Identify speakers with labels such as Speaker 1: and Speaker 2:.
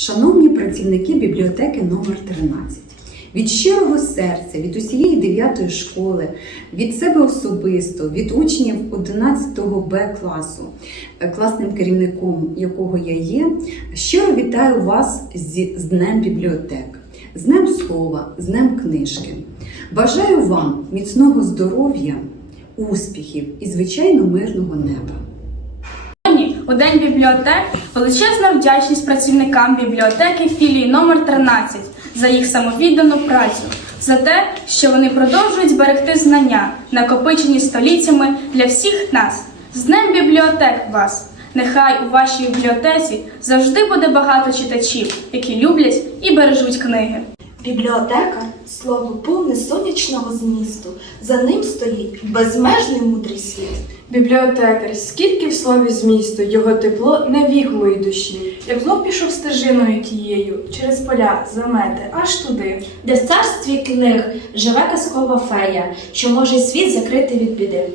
Speaker 1: Шановні працівники бібліотеки номер 13 від щирого серця, від усієї 9 школи, від себе особисто, від учнів 11 Б класу, е, класним керівником якого я є, щиро вітаю вас з Днем бібліотек, з Днем Слова, з Днем книжки. Бажаю вам міцного здоров'я, успіхів і, звичайно, мирного неба.
Speaker 2: У День бібліотек, величезна вдячність працівникам бібліотеки філії номер 13 за їх самовіддану працю, за те, що вони продовжують зберегти знання, накопичені століттями для всіх нас. З Днем бібліотек вас! Нехай у вашій бібліотеці завжди буде багато читачів, які люблять і бережуть книги.
Speaker 3: Бібліотека слово повне сонячного змісту. За ним стоїть безмежний мудрий світ.
Speaker 4: Бібліотекар, скільки в слові змісту, його тепло навік в моїй душі. Як знов пішов стежиною тією, через поля, замети, аж туди.
Speaker 5: де в царстві книг живе казкова фея, що може світ закрити від біди.